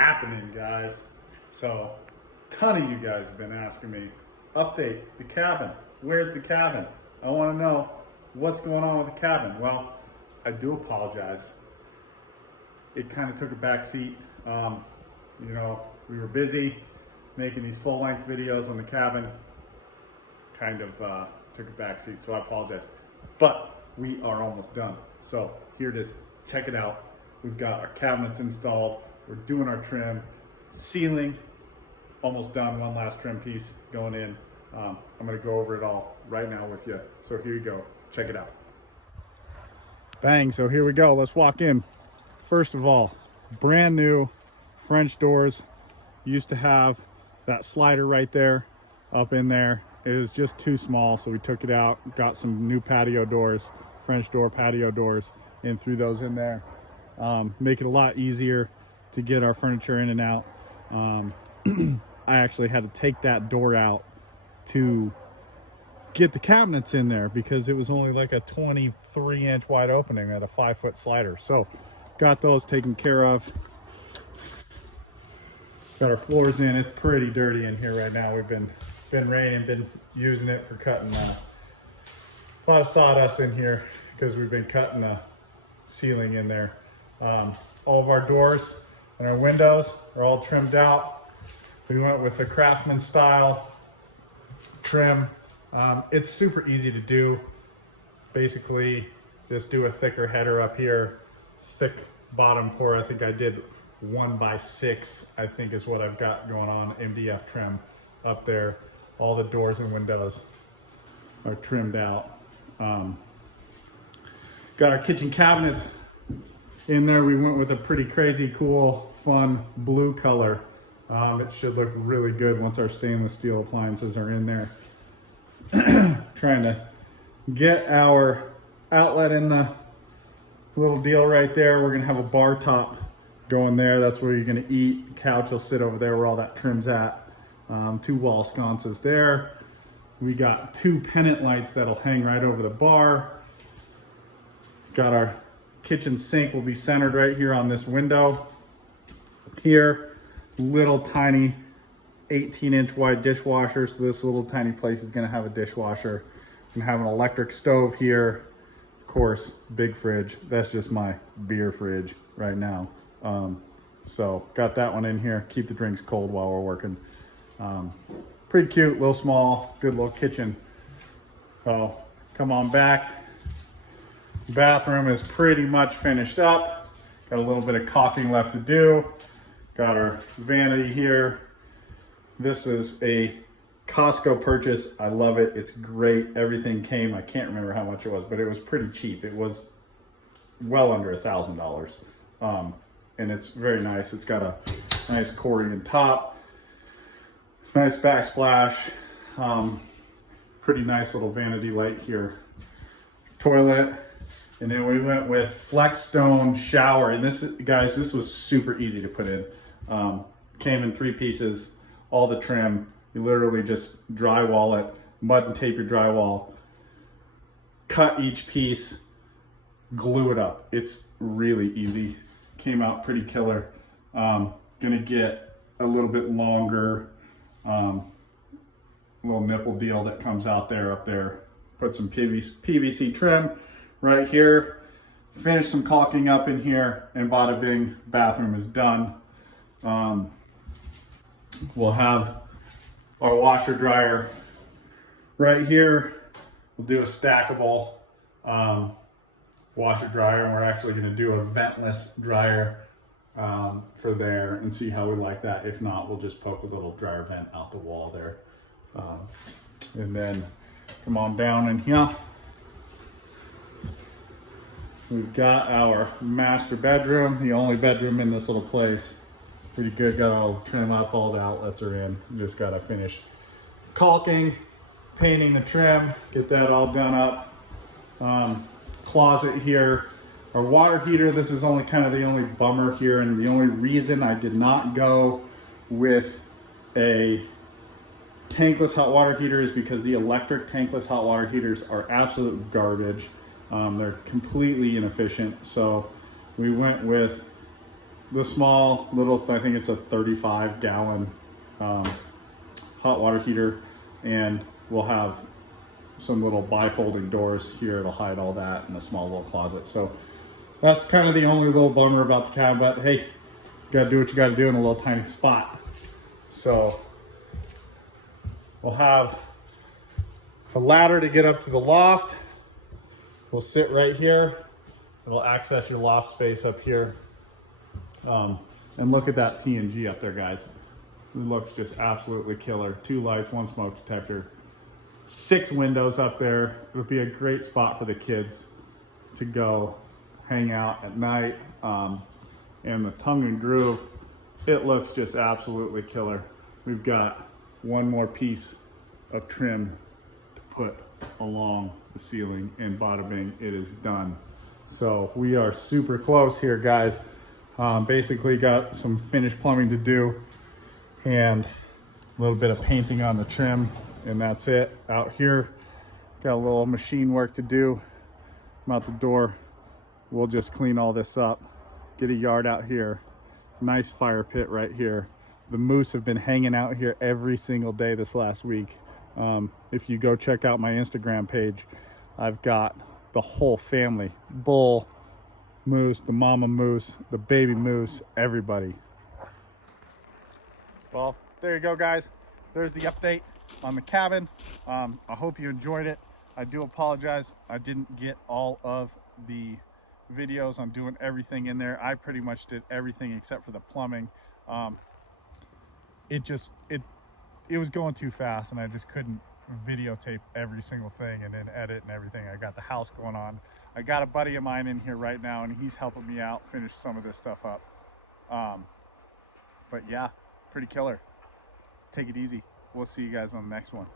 happening, guys? So, ton of you guys have been asking me, update the cabin. Where's the cabin? I want to know what's going on with the cabin. Well, I do apologize. It kind of took a back seat. You know, we were busy making these full-length videos on the cabin. Kind of took a back seat, so I apologize. But we are almost done. So here it is. Check it out. We've got our cabinets installed. We're doing our trim, ceiling, almost done. One last trim piece going in. I'm going to go over it all right now with you. So here you go. Check it out. Bang. So here we go. Let's walk in. First of all, brand new French doors. Used to have that slider right there up in there. It was just too small, so we took it out, got some new patio doors, French door patio doors, and threw those in there. Make it a lot easier to get our furniture in and out. I actually had to take that door out to get the cabinets in there because it was only like a 23-inch wide opening at a 5-foot slider. So got those taken care of. Got our floors in. It's pretty dirty in here right now. We've been raining, been using it for cutting a lot of sawdust in here because we've been cutting the ceiling in there. All of our doors and our windows are all trimmed out. We went with the Craftsman style trim. It's super easy to do. Basically, just do a thicker header up here, thick bottom pour. I think I did 1x6, I think is what I've got going on, MDF trim up there. All the doors and windows are trimmed out. Got our kitchen cabinets in there. We went with a pretty crazy, cool, fun blue color. It should look really good once our stainless steel appliances are in there. Trying to get our outlet in the little deal right there. We're gonna have a bar top going there. That's where you're gonna eat. Couch will sit over there where all that trim's at. 2 wall sconces there. We got 2 pennant lights that'll hang right over the bar. Got our kitchen sink will be centered right here on this window. Here, little tiny 18-inch wide dishwasher. So this little tiny place is gonna have a dishwasher. Gonna have an electric stove here. Of course, big fridge. That's just my beer fridge right now. So got that one in here. Keep the drinks cold while we're working. Pretty cute, little small, good little kitchen. So come on back. Bathroom is pretty much finished up. Got a little bit of caulking left to do. Got our vanity here. This is a Costco purchase. I love it. It's great. Everything came. I can't remember how much it was, but it was pretty cheap. It was well under $1,000. And it's very nice. It's got a nice Corian top. Nice backsplash. Pretty nice little vanity light here. Toilet. And then we went with Flexstone Shower. And this, guys, this was super easy to put in. Came in 3 pieces, all the trim. You literally just drywall it, mud and tape your drywall, cut each piece, glue it up. It's really easy. Came out pretty killer. Gonna get a little bit longer little nipple deal that comes out there up there. Put some PVC trim right here. Finish some caulking up in here, and bada bing, bathroom is done. We'll have our washer dryer right here. We'll do a stackable washer dryer, and we're actually going to do a ventless dryer for there and see how we like that. If not, we'll just poke a little dryer vent out the wall there. And then come on down in here. We've got our master bedroom, the only bedroom in this little place. Pretty good. Got all trim up, all the outlets are in. You just got to finish caulking, painting the trim, get that all done up. Closet here. Our water heater, this is only kind of the only bummer here, and the only reason I did not go with a tankless hot water heater is because the electric tankless hot water heaters are absolute garbage. They're completely inefficient. So we went with the small little, I think it's a 35-gallon hot water heater, and we'll have some little bifolding doors here. It'll hide all that in a small little closet. So that's kind of the only little bummer about the cabin, but hey, you gotta do what you gotta do in a little tiny spot. So we'll have a ladder to get up to the loft. We'll sit right here. It'll access your loft space up here. And look at that TNG up there, guys. It looks just absolutely killer. 2 lights, 1 smoke detector, 6 windows up there. It would be a great spot for the kids to go hang out at night. And the tongue and groove, it looks just absolutely killer. We've got one more piece of trim to put along the ceiling, and bada bing, it is done. So we are super close here, guys. Basically got some finished plumbing to do and a little bit of painting on the trim, and that's it. Out here, got a little machine work to do. I'm out the door. We'll just clean all this up, get a yard out here, nice fire pit right here. The moose have been hanging out here every single day this last week. If you go check out my Instagram page, I've got the whole family, bull, moose, the mama moose, the baby moose, everybody. Well, there you go, guys. There's the update on the cabin. I hope you enjoyed it. I do apologize I didn't get all of the videos on doing everything in there. I pretty much did everything except for the plumbing. It was going too fast, and I just couldn't videotape every single thing and then edit and everything. I got the house going on. I got a buddy of mine in here right now, and he's helping me out finish some of this stuff up. But yeah, pretty killer. Take it easy. We'll see you guys on the next one.